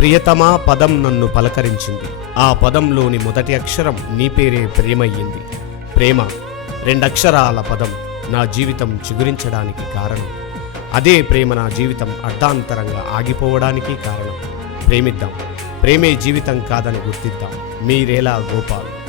ప్రియతమా పదం నన్ను పలకరించింది. ఆ పదంలోని మొదటి అక్షరం నీ పేరే ప్రేమయ్యింది. ప్రేమ రెండక్షరాల పదం నా జీవితం చిగురించడానికి కారణం. అదే ప్రేమ నా జీవితం అర్ధాంతరంగా ఆగిపోవడానికి కారణం. ప్రేమిద్దాం. ప్రేమే జీవితం కాదని గుర్తిద్దాం. మీరేలా గోపాల్?